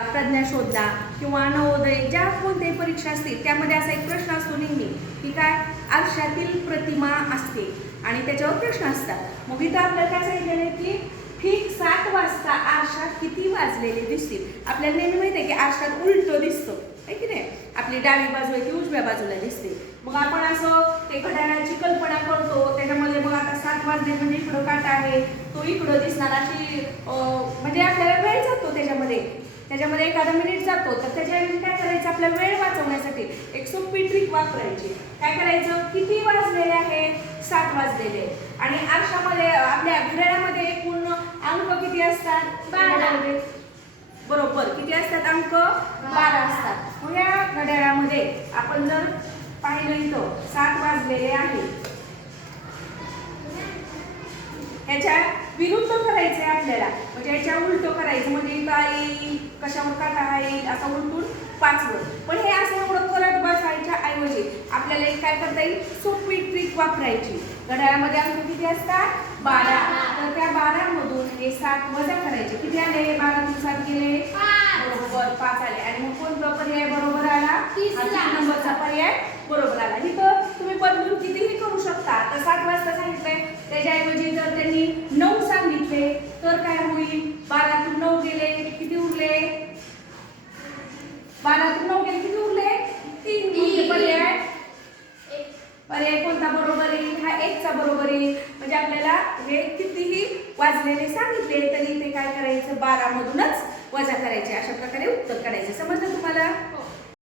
प्रज्ञा शोधला किंवा नवोदय ज्या कोणत्याही परीक्षा असतील त्यामध्ये असा एक प्रश्न असतो नेहमी की काय आरशातील प्रतिमा असते आणि त्याच्यावर प्रश्न असतात। मग इथं आपल्याला काय सांगितलेलं आहे की ठीक 7 वाजता आरशात किती वाजलेले दिसतील। आपल्याला नेहमी माहिती आहे की आरशात उलटं दिसतं आहे की नाही, आपली डावी बाजू आहे ती उजव्या बाजूला दिसते। मग आपण असं ते घड्याळाची कल्पना करतो, त्याच्यामध्ये मग आता 7 वाजले म्हणजे इकडं काटा आहे तो इकडं दिसणार अशी म्हणजे आपल्याला वेळ जातो त्याच्यामध्ये एखादा मिनिट जातो। तर त्याच्याऐवजी काय करायचं, आपला वेळ वाचवण्यासाठी एक सोपी ट्रिक वापरायची। काय करायचं, किती वाजलेले आहे, 7 वाजलेले आणि आरशामध्ये आपल्या घड्याळामध्ये एकूण अंक किती असतात, 12 बरोबर किती असतात, अंक 12 असतात। मग या घड्याळामध्ये आपण जर पाहिलं इथं 7 वाजलेले आहे, ह्याच्या विरुद्ध करायचे आपल्याला, म्हणजे ह्याच्या उलट करायचं, म्हणजे काही कशावर काटा आहे असं उलटून 5 वर। पण हे असं एवढं करत बसायच्या ऐवजी आपल्याला एक काय करता येईल, सोपी ट्रिक वापरायची। घड्याळामध्ये अंक किती असतात, 12, तर त्या 12 मधून हे 7 वजा करायचे। किती आले, 12 तून 7 गेले, बरोबर 5 आले। आणि मग कोणता पर्याय बरोबर आला, 3 नंबरचा पर्याय बरोबर आला। इथं तुम्ही बदलून कितीही करू शकता। तर 7 वाजता सांगितलंय त्याच्याऐवजी जर त्यांनी 9 सांगितले तर काय होईल, 12 तून 9 गेले किती उरले, 12 तून 9 गेले किती उरले, 3। पर्याय कोणता बरोबर येईल, हा 1 चा बरोबर येईल। म्हणजे आपल्याला हे कितीही वाजलेले सांगितले तरी ते काय करायचं, 12 मधूनच वजा करायचे। अशा प्रकारे उत्तर काढायचे। समजलं तुम्हाला?